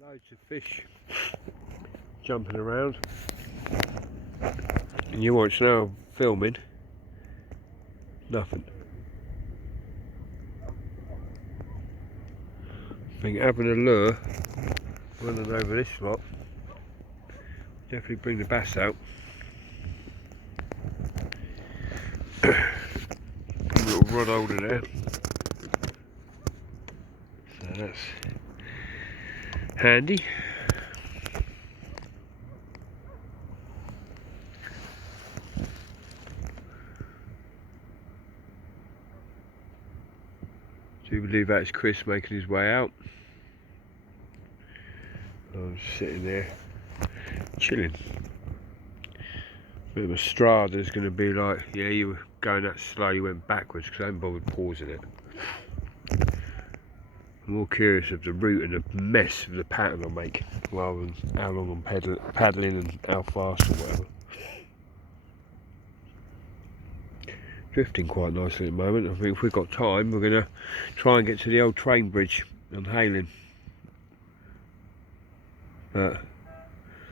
Loads of fish jumping around, and you watch now filming, nothing. I think having a lure running over this spot definitely bring the bass out. A little rod holder there, so that's handy. Do believe that's Chris making his way out. I'm sitting there chilling. Bit of a strada's going to be like, yeah, you were going that slow, you went backwards because I haven't bothered pausing it. I'm more curious of the route and the mess of the pattern I make rather than how long I'm paddling and how fast or whatever. Drifting quite nicely at the moment. I think if we've got time, we're going to try and get to the old train bridge on Hayling. But